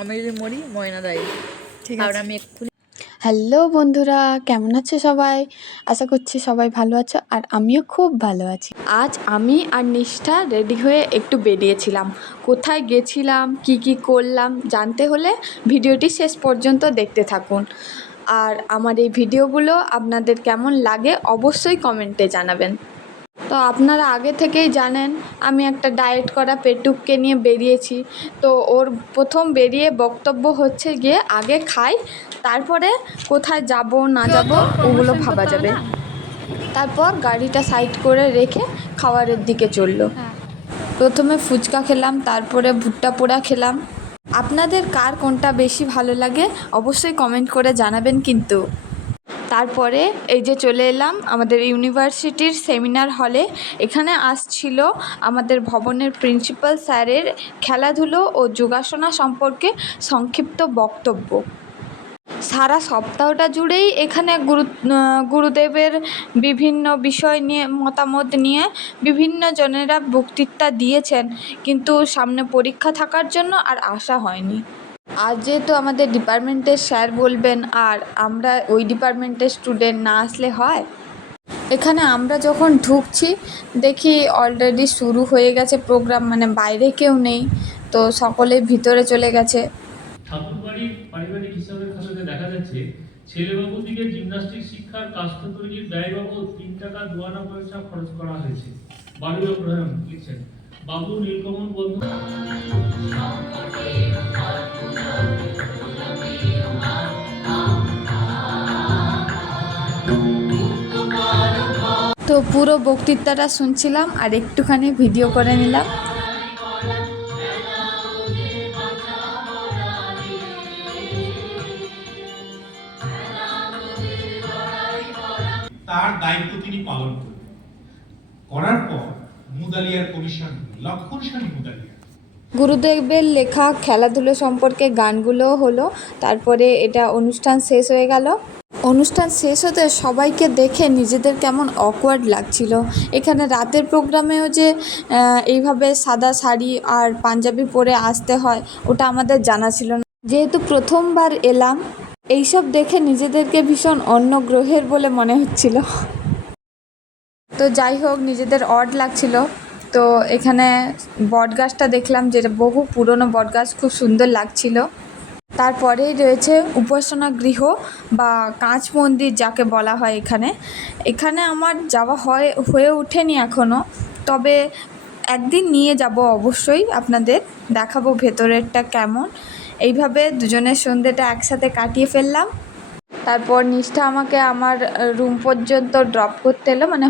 আমি যদি মরি ময়না দায়ী। ঠিক আর আছে। আমি এক্ষুনি হ্যালো বন্ধুরা, কেমন আছো সবাই? আশা করছি সবাই ভালো আছো, আর আমিও খুব ভালো আছি। আজ আমি আর নিষ্ঠা রেডি হয়ে একটু বেরিয়েছিলাম। কোথায় গেছিলাম, কি কি করলাম জানতে হলে ভিডিওটি শেষ পর্যন্ত দেখতে থাকুন। আর আমার এই ভিডিওগুলো আপনাদের কেমন লাগে অবশ্যই কমেন্টে জানাবেন। তো আপনারা আগে থেকেই জানেন আমি একটা ডায়েট করা পেটুককে নিয়ে বেরিয়েছি। তো ওর প্রথম বেরিয়ে বক্তব্য হচ্ছে গিয়ে আগে খাই, তারপরে কোথায় যাব না যাব ওগুলো ভাবা যাবে। তারপর গাড়িটা সাইড করে রেখে খাবারের দিকে চললো। প্রথমে ফুচকা খেলাম, তারপরে ভুট্টা পোড়া খেলাম। আপনাদের কার কোনটা বেশি ভালো লাগে অবশ্যই কমেন্ট করে জানাবেন কিন্তু। তারপরে এই যে চলে এলাম আমাদের ইউনিভার্সিটির সেমিনার হলে। এখানে আসছিল আমাদের ভবনের প্রিন্সিপাল স্যারের খেলাধুলো ও যোগাসনা সম্পর্কে সংক্ষিপ্ত বক্তব্য। সারা সপ্তাহটা জুড়েই এখানে গুরুদেবের বিভিন্ন বিষয় নিয়ে মতামত নিয়ে বিভিন্ন জনেরা বক্তৃতা দিয়েছেন, কিন্তু সামনে পরীক্ষা থাকার জন্য আর আসা হয়নি। আজ যেহেতু আমাদের ডিপার্টমেন্টের স্যার বলবেন আর আমরা ওই ডিপার্টমেন্টের স্টুডেন্ট, না আসলে হয়? এখানে আমরা যখন ঢুকছি দেখি অলরেডি শুরু হয়ে গেছে প্রোগ্রাম, মানে বাইরে কেউ নেই, তো সকলেই ভিতরে চলে গেছে। ঠাকুরবাড়ির পারিবারিক হিসাবের খাতাতে দেখা যাচ্ছে ছেলেবাবুদিকে জিমন্যাস্টিক শিক্ষার কাষ্ঠ তৈরির ব্যয় বাবদ 3 টাকা 52 পয়সা খরচ করা হয়েছে। বাড়িও প্রধান লিখছেন বাবু নীলকমল বন্ধু। তো পুরো বক্তৃতাটা শুনছিলাম আর একটুখানি ভিডিও করে নিলাম। তার দায়িত্ব তিনি পালন করার পর মুদালিয়ার কমিশন লক্ষণ সানি মুদালিয়া গুরুদেবের লেখা খেলাধুলো সম্পর্কে গানগুলোও হলো। তারপরে এটা অনুষ্ঠান শেষ হয়ে গেল। অনুষ্ঠান শেষ হতে সবাইকে দেখে নিজেদের কেমন অকওয়ার্ড লাগছিল। এখানে রাতের প্রোগ্রামেও যে এইভাবে সাদা শাড়ি আর পাঞ্জাবি পরে আসতে হয় ওটা আমাদের জানা ছিল না। যেহেতু প্রথমবার এলাম, এইসব দেখে নিজেদেরকে ভীষণ অন্য গ্রহের বলে মনে হচ্ছিল। তো যাই হোক, নিজেদের অড লাগছিল। তো এখানে বটগাছটা দেখলাম, যেটা বহু পুরনো বটগাছ, খুব সুন্দর লাগছিল। তারপরেই রয়েছে উপাসনা গৃহ বা কাঁচ মন্দির যাকে বলা হয়। এখানে আমার যাওয়া হয়ে ওঠেনি এখনও, তবে একদিন নিয়ে যাব অবশ্যই, আপনাদের দেখাবো ভেতরেরটা কেমন। এইভাবে দুজনের সন্ধ্যেটা একসাথে কাটিয়ে ফেললাম। তারপর নিষ্ঠা আমাকে আমার রুম পর্যন্ত ড্রপ করতে এলো, মানে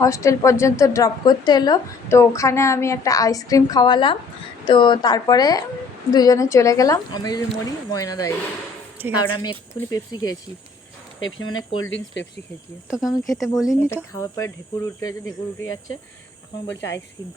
হস্টেল পর্যন্ত ড্রপ করতে এলো। তো ওখানে আমি একটা আইসক্রিম খাওয়ালাম। তো তারপরে দুজনে চলে গেলাম। আমি যদি মরি ময়না দায়ী। ঠিক আর আছে। আমি এক্ষুনি পেপসি খেয়েছি। পেপসি মানে কোল্ড ড্রিঙ্কস পেপসি খেয়েছি। তোকে আমি খেতে বলিনি ওটা তো। খাওয়ার পরে ঢেকুর উঠে যাচ্ছে। এখন বলছে আইসক্রিম।